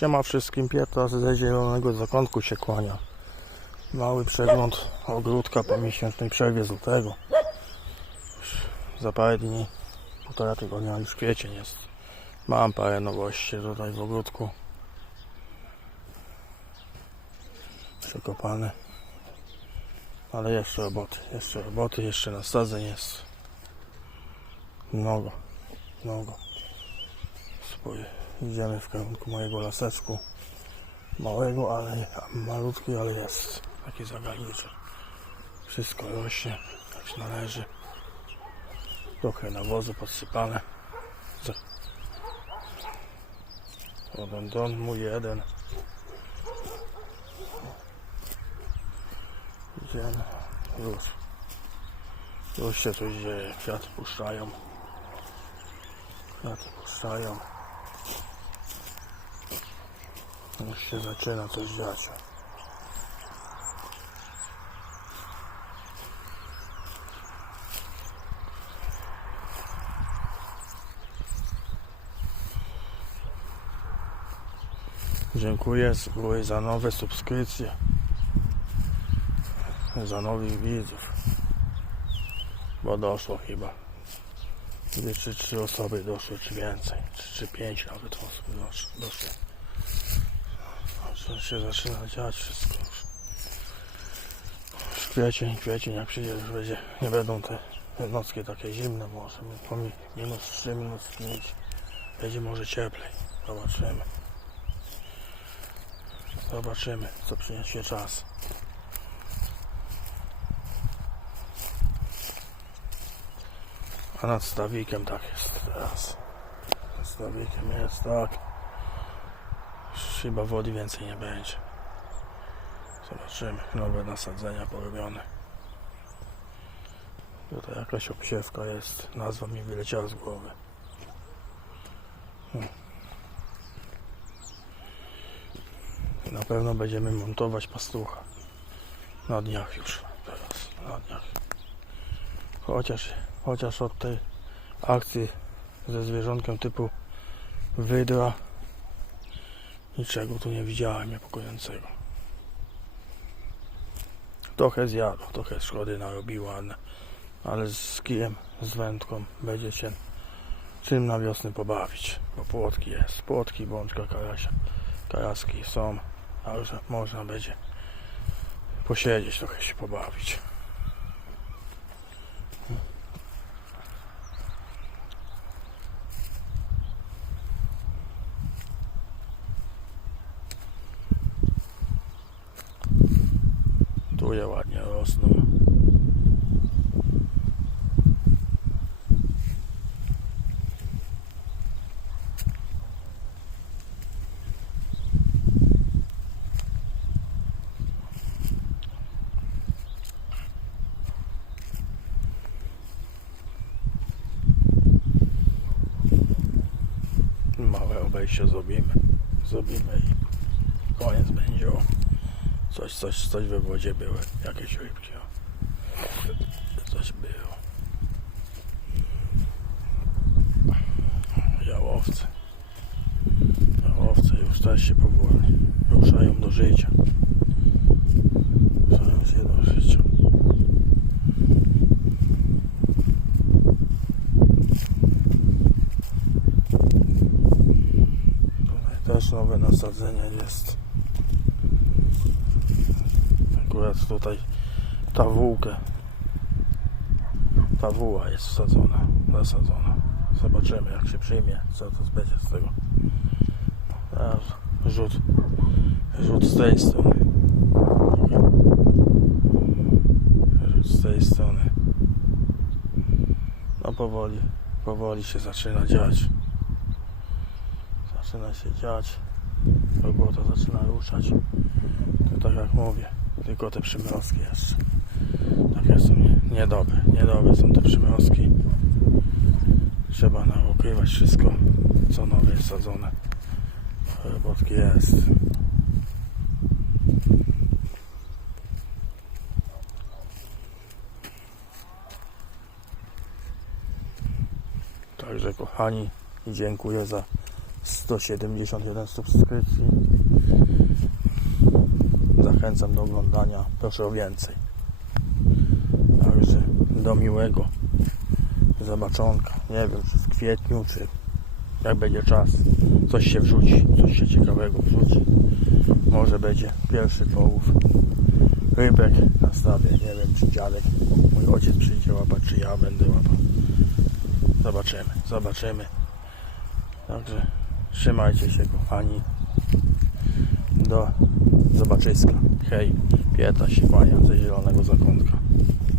Siema wszystkim, Pietra ze Zielonego Zakątku się kłania. Mały przegląd ogródka po miesięcznej przerwie z lutego. Za parę dni, półtora tygodnia już kwiecień jest. Mam parę nowości tutaj w ogródku. Przekopane. Ale jeszcze roboty, jeszcze roboty, jeszcze nasadzeń jest. Mnogo, mnogo. Spój- Idziemy w kierunku mojego laseczku. Małego, ale malutki, ale jest taki zagadniczy. Wszystko rośnie, jak się należy. Trochę nawozu podsypane. Za- Jeden don, mój jeden. Idziemy. Już. Już się coś dzieje. Kwiaty puszczają. Kwiaty puszczają. Już się zaczyna coś dziać. Dziękuję z góry za nowe subskrypcje. Za nowych widzów. Bo doszło chyba. Dwie czy trzy osoby doszły, czy więcej. Czy, czy pięć nawet osób doszło. doszło. Co się zaczyna dziać wszystko już. Już kwiecień, kwiecień, jak przyjdzie już będzie, nie będą te nocki takie zimne może, po mi- minus 3, minus 5, będzie może cieplej, zobaczymy. Zobaczymy, co przyniesie czas. A nad stawikiem tak jest teraz. Nad stawikiem jest tak. Chyba wody więcej nie będzie. Zobaczymy. Nowe nasadzenia porobione. Tutaj jakaś obsiewka jest. Nazwa mi wyleciała z głowy. Hmm. Na pewno będziemy montować pastucha. Na dniach już. Teraz. Na dniach. Chociaż, chociaż od tej akcji ze zwierzątkiem typu wydra Niczego tu nie widziałem niepokojącego. Trochę zjadło, trochę szkody narobiło, ale, z kijem, z wędką będzie się czym na wiosnę pobawić. Bo płotki jest, płotki, bączka, karasia, karaski są, już można będzie posiedzieć, trochę się pobawić. Tu je ładnie rosną. Małe obejście zrobimy. Zrobimy i koniec będzie. Coś, coś, coś we wodzie było. Jakieś rybki. Coś było. Jałowce. Jałowce już też się powoli ruszają do życia. Ruszają się do życia. Tutaj też nowe nasadzenie jest. Akurat tutaj ta wółkę, ta wóła jest wsadzona, zasadzona. Zobaczymy jak się przyjmie, co to będzie z tego. Teraz rzut, rzut z tej strony. Rzut z tej strony. No powoli, powoli się zaczyna dziać. Zaczyna się dziać. Robota zaczyna ruszać. To tak jak mówię. Tylko te przymrozki jeszcze. Takie są nie- niedobre. Niedobre są te przymrozki. Trzeba naokrywać wszystko, co nowe jest sadzone. Robotki jest. Także kochani, dziękuję za 171 subskrypcji. Zachęcam do oglądania. Proszę o więcej. Także do miłego zobaczonka. Nie wiem, czy w kwietniu, czy jak będzie czas. Coś się wrzuci, coś się ciekawego wrzuci. Może będzie pierwszy połów rybek na stawie. Nie wiem, czy dziadek, mój ojciec przyjdzie łapać, czy ja będę łapał. Zobaczymy, zobaczymy. Także trzymajcie się, kochani. Do zobaczyska. Hej, Pieta się kłania ze zielonego zakątka.